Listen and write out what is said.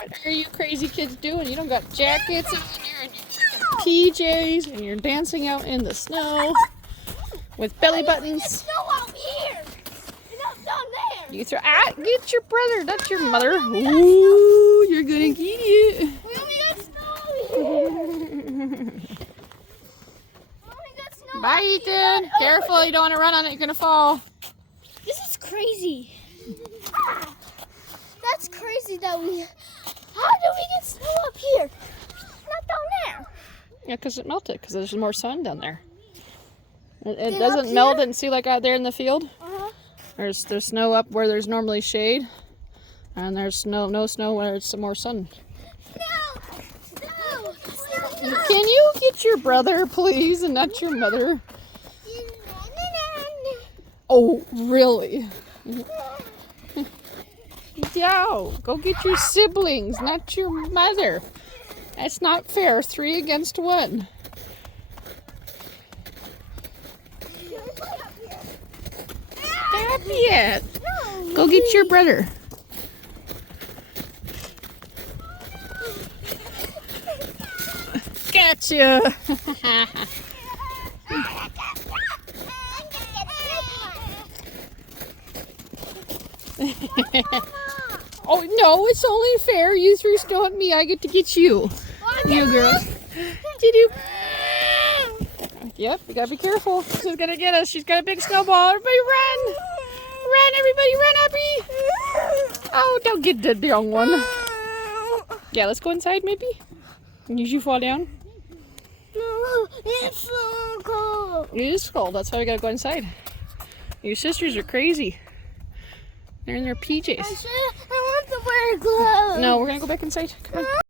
What are you crazy kids doing? You don't got jackets on here and your freaking PJs and you're dancing out in the snow with belly buttons. Snow out here. Not down there. You get your brother, not your mother. Ooh, you're gonna get it. We only got snow out here. Bye, Ethan. Careful, you don't want to run on it. You're gonna fall. This is crazy. That's crazy that we. How do we get snow up here? Not down there. Yeah, because it melted. Because there's more sun down there. It Then doesn't up melt here? and see like out there in the field. There's snow up where there's normally shade, and there's no snow where it's some more sun. No. Can you get your brother, please, and not your mother? Oh, really? Yo, go get your siblings, not your mother. That's not fair. 3 against 1. Stop it. Go get your brother. Gotcha. Oh no, it's only fair. You threw snow at me. I get to get you. You girl. Did-do. Yep, you gotta be careful. She's gonna get us. She's got a big snowball. Everybody run! Run, everybody, run, Abby! Oh, don't get the young one. Yeah, let's go inside maybe. Did you fall down? No, it's so cold. It is cold. That's why we gotta go inside. Your sisters are crazy. They're in their PJs. I want to wear gloves. No, we're gonna go back inside. Come on.